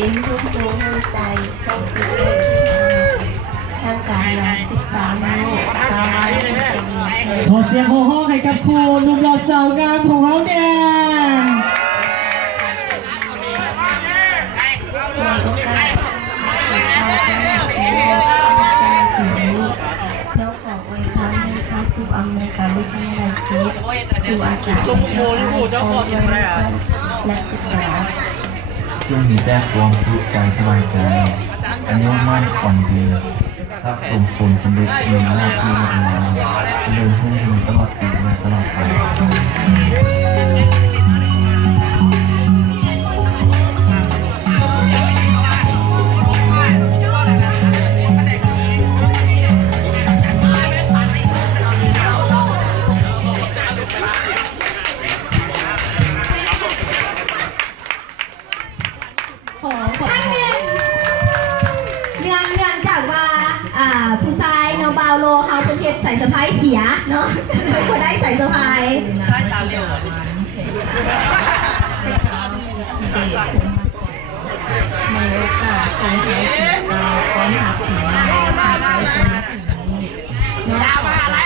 เป็นผู้ครูผู้ใจให้สิทธิ์ทางการศึกษาโลกกาลขอเสียงโห่ห้องให้กับครูหนุ่มหล่อสาวงามของเขาเนี่ยในโอกาสแล้วขออวยพรให้ท่านผู้อำนวยการวิทยาลัยเทศผู้อาจารย์และนักศึกษาจงมีแต่ความสุขกายสบายใจอายุมั่นขวัญยืนสะสมผลสำเร็จในหน้าที่การงานเดินพุ่งยืนตลอดปีและตลอดไปผู้ชายเนาะบาวโลเขาเป็นเพชรใส่สะพายเสียเนาะคนได้ใส่สะพายใช่ตาเลี้ยวในโอกาสทรงไทยถึงดาวก้อนหักสีน้ำและทางไปถึงนี้และขอให้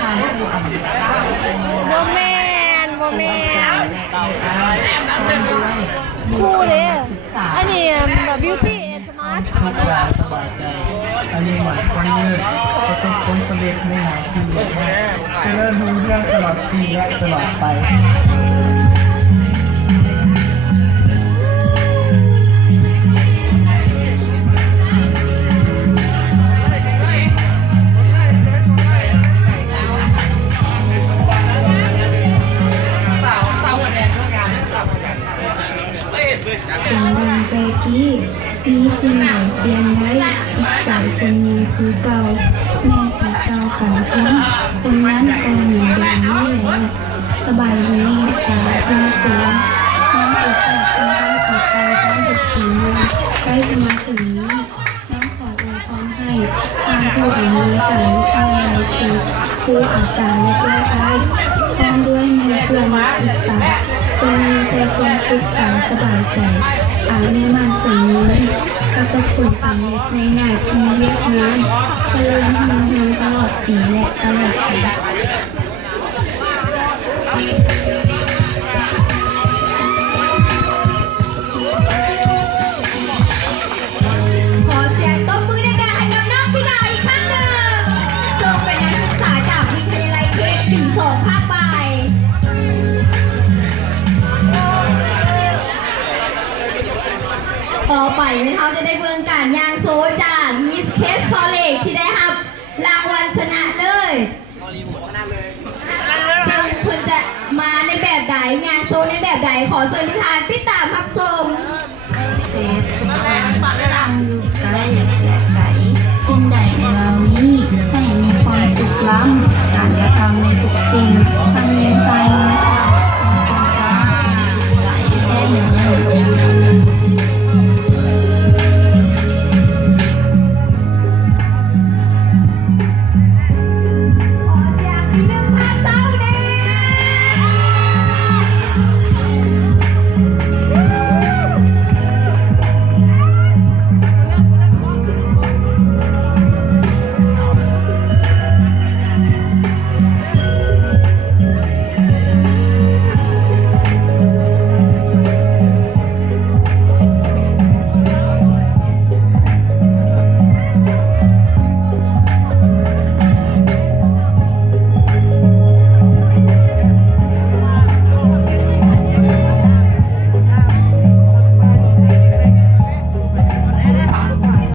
ทางผู้อำนวยการโมเมนคู่เลยอันนี้แบบบิวตี้แอนด์สมาร์ทสุขกายสบายใจอายุหมันควันยืนประสบผลสำเร็จในหน้าที่เจริญรุ่งเรืองตลอดปีและตลอดไปกี้มีสิ่งใดเปลี่ยนไว้จิตใจคนยังคือเก่าแม่ผีเก่ากันคนนั้นก็เหมือนเดิมนี่แหละสบายดีตาคุณเสือน้องเอกคนได้ต่อไปทั้งเด็กผีใกล้จะมาถึงนี้น้องขออวยพรให้ทางผู้อำนวยการวิทยาลัยคือครูอาจารย์และผู้ใช้พร้อมด้วยเงินเพื่อนนักศึกษาจงมีแต่ความสุขกายสบายใจอายุมั่นคงยืนประสบผลสำเร็จในหน้าที่เรียกงานเจริญรุ่งเรืองตลอดปีและตลอดไปขอเสียงตบมือดังๆให้กับน้องพี่ดาวอีกครั้งหนึ่งจงเป็นนักศึกษาจากวิทยาลัยเทคปี 2 ภาคบ่ายต่อไปเขาจะได้เบิ่งการยางโซจากมิสเคสคอลเลจที่ได้รับรางวัลชนะเลยซึ่งเพิ่นจะมาในแบบใดยางโซในแบบใดขอเชิญทุกท่านติดตามรับชมเฟสทุกคนตั้งอยู่ใกล้และไกลสิ่งใดในเรานี้ให้มีความสุขล้ำการกระทำในทุกสิ่ง